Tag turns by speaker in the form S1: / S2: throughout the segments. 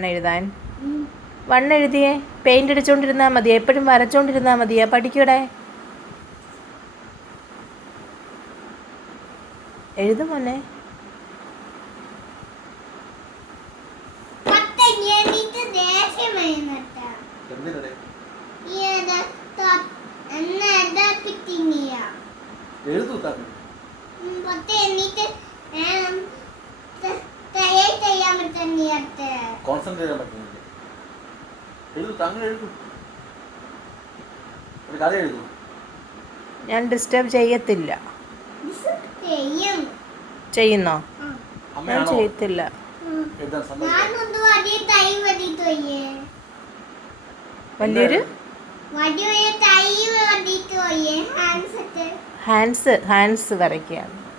S1: One എഴുതാൻ one എഴുതിയേ paint മതിയാ മതിയെ? എപ്പോഴും വരച്ചോണ്ടിരുന്നാൽ മതിയാ? പഠിക്കൂടെ? എഴുതു മോനെ.
S2: പത്ത്
S3: കോൺസെൻട്രേറ്റ് ചെയ്യാൻ പറ്റുന്നില്ല എഴുതു താങ്കൾ എഴുതു. ഒരു കഥ എഴുതു.
S1: ഞാൻ ഡിസ്റ്റർബ് ചെയ്യത്തില്ല.
S2: ചെയ്യും.
S1: ചെയ്യുന്നോ? ഞാൻ ചെയ്യത്തില്ല. വലിയൊരു?
S2: ഹാൻഡ്സ്
S1: ഹാൻഡ്സ് വരയ്ക്കുകയാണ്.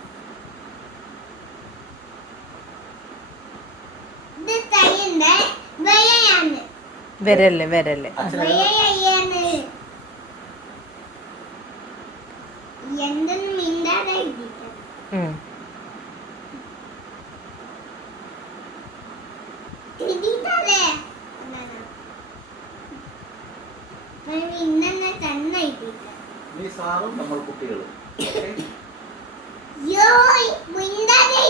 S2: തന്നെ എഴുതിയിട്ട്.
S3: നീ സാറും നമ്മൾ കുട്ടികളും
S2: യോയ്, മിണ്ടാതെ.